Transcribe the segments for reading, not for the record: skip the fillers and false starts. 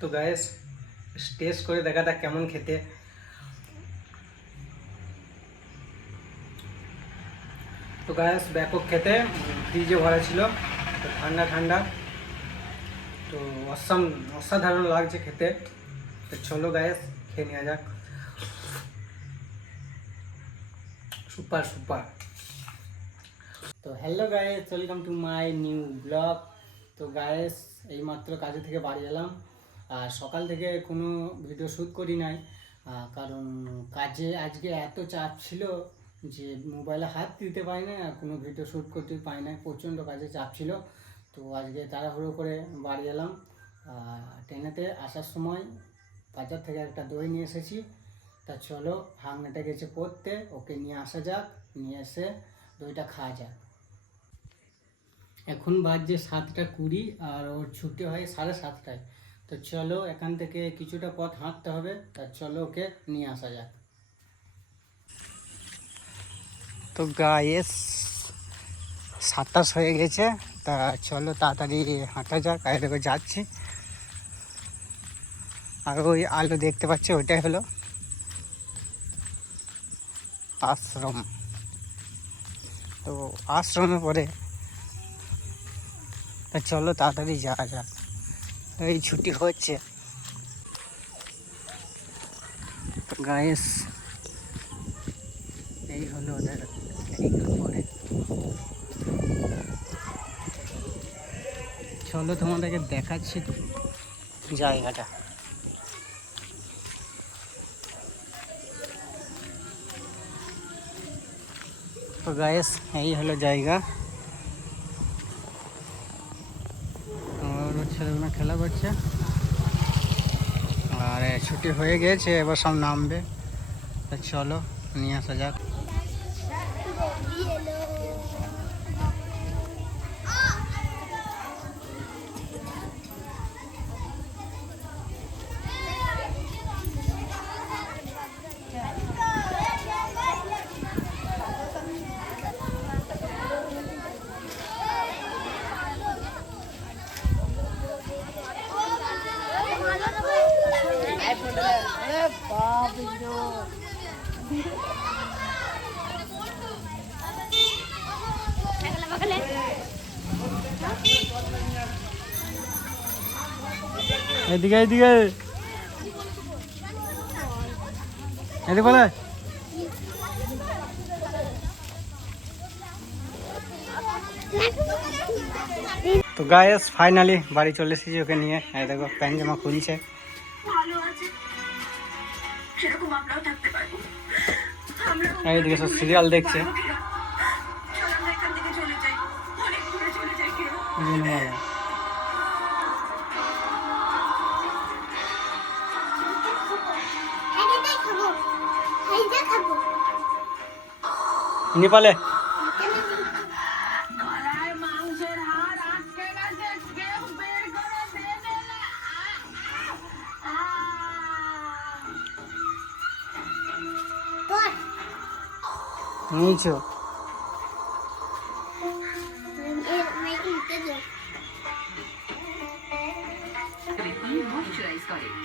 তো guys test করে দেখাটা কেমন খেতে। তো গাইস ব্যাপক খেতে, ফ্রিজে ভরা ছিল, তো ঠান্ডা ঠান্ডা, তো অসাধারণ লাগছে খেতে। তো চলো গাইস খেয়ে নেওয়া যাক। Super super. তো hello guys, welcome to my new blog. তো গাইস এইমাত্র কাজে থেকে বাড়ি এলাম, আর সকাল থেকে কোনো ভিডিও শ্যুট করি নাই, কারণ কাজে আজকে এত চাপ ছিল যে মোবাইলে হাত দিতে পারি না, আর কোনো ভিডিও শ্যুট করতে পারি না, প্রচণ্ড কাজে চাপ ছিল। তো আজকে তাড়াহুড়ো করে বাড়ি এলাম। ট্রেনেতে আসার সময় বাজার থেকে একটা দই নিয়ে এসেছি। তা চলো ভাঙনাটা গেছে পড়তে, ওকে নিয়ে আসা যাক, নিয়ে এসে দইটা খাওয়া যাক। এখন বাজছে 7:20 আর ওর ছুটি হয় 7:30টায়। তো চলো এখান থেকে কিছুটা পথ হাঁটতে হবে, তা চলো ওকে নিয়ে আসা যাক। তো গাইস 7:00 হয়ে গেছে, তা চলো তাড়াতাড়ি হাঁটা যাক। আর এবার যাচ্ছি, আর ওই আলো দেখতে পাচ্ছি ওইটাই হলো আশ্রম। তো আশ্রমে পরে তা চলো তাড়াতাড়ি যাওয়া যাক, এই ছুটি হচ্ছে। তো গাইস এই হলো ওদের এইগুলো পরে। চলো তোমাদেরকে দেখাচ্ছি জায়গাটা। তো গাইস এই হলো জায়গা, আমার ছেলেগুলো খেলা করছে, আর ছুটি হয়ে গেছে, এবার সব নামবে। তা চলো নিয়ে আসা যাক। এদিকে এদিকে এদিকে বলে। তো গাইস ফাইনালি বাড়ি চলে এসেছি ওকে নিয়ে। এই দেখো প্যান্ট জামা খুলছে। এইদিকে সব সিরিয়াল দেখছে। নেপালে নিয়েছো?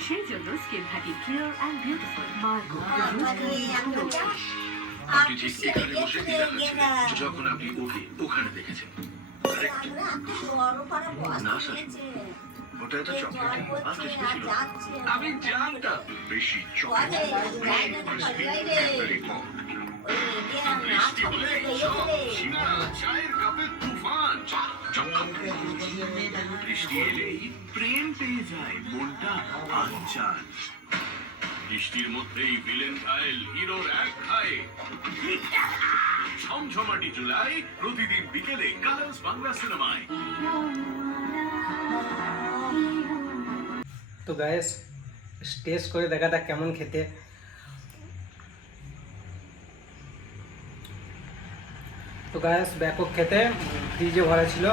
সেই জন্য স্কিন থাকে ক্লিয়ার এন্ড বিউটিফুল। মার্গো আপনি ঠিক এখানে বসে কি দেখাচ্ছিলেন যখন আপনি ওকে ওখানে দেখেছেন? না স্যার, ওটা তো চকলেট আর ক্রিসপি ছিল। আমি জানতাম বেশি চকলেট, বেশি ক্রিসপি, ক্যাডবেরি কম। বৃষ্টি হলেই চক, সিঙ্গারা চায়ের কাপে তুফান, চকচক। বৃষ্টি এলেই প্রেম পেয়ে যায় মনটা আনচান। বৃষ্টির মধ্যেই ভিলেন খায় হিরোর এক খায়। ঝমঝমাটি জুলাই প্রতিদিন বিকেলে কালার্স বাংলা সিনেমায়। তো গাইস টেস্ট করে দেখাটা কেমন খেতে। তো গাইস ব্যাপক খেতে, ফ্রিজে ভরা ছিল,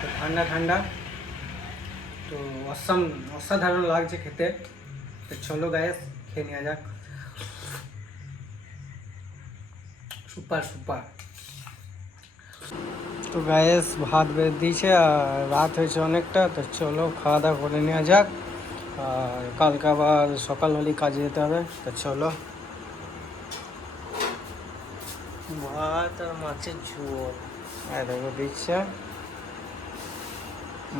তো ঠান্ডা ঠান্ডা, তো অসাধারণ লাগছে খেতে। তো চলো গাইস খেয়ে নেওয়া যাক। Super super. তো গাইস ভাত বেড়ে দিয়েছে, আর রাত হয়েছে অনেকটা, তো চলো খাওয়া দাওয়া করে নেওয়া যাক। আর কালকে আবার সকাল হলেই কাজে যেতে হবে। তো চলো, ভাত আর মাছের ঝোল, আর দেখো দিচ্ছে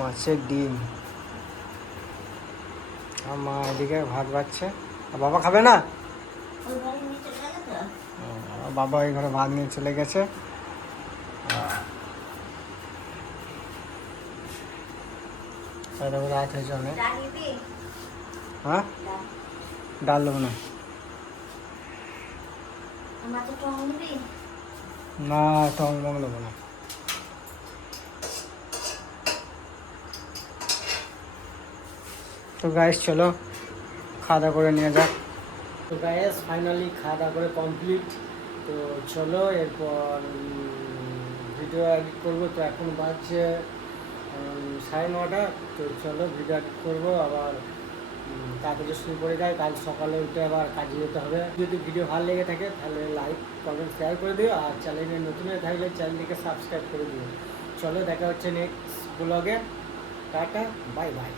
মাছের ডিম। আর মা এদিকে ভাত বাড়ছে। আর বাবা খাবে না? আর বাবা এই ঘরে ভাত নিয়ে চলে গেছে। আর দেখো রাত হয়েছে অনেক। হ্যাঁ, ডাল দেবো না। না, টং বং দেবো না। তো গাইস চলো খাওয়া দাওয়া করে নিয়ে যাক। তো গাইস ফাইনালি খাওয়া দাওয়া করে কমপ্লিট। তো চলো এরপর ভিডিও এডিট করবো। তো এখন বাজছে 9:30। তো চলো ভিডিও এডিট করবো, আবার তাড়াতাড়ি শুরু করে যায়। কাল সকালে উঠে আবার কাজে যেতে হবে। যদি ভিডিও ভালো লেগে থাকে তাহলে লাইক কমেন্ট শেয়ার করে দিও, আর চ্যানেলে নতুন হয়ে থাকলে চ্যানেলটিকে সাবস্ক্রাইব করে দিও। চলো দেখা হচ্ছে নেক্সট ব্লগে। Tata, bye bye.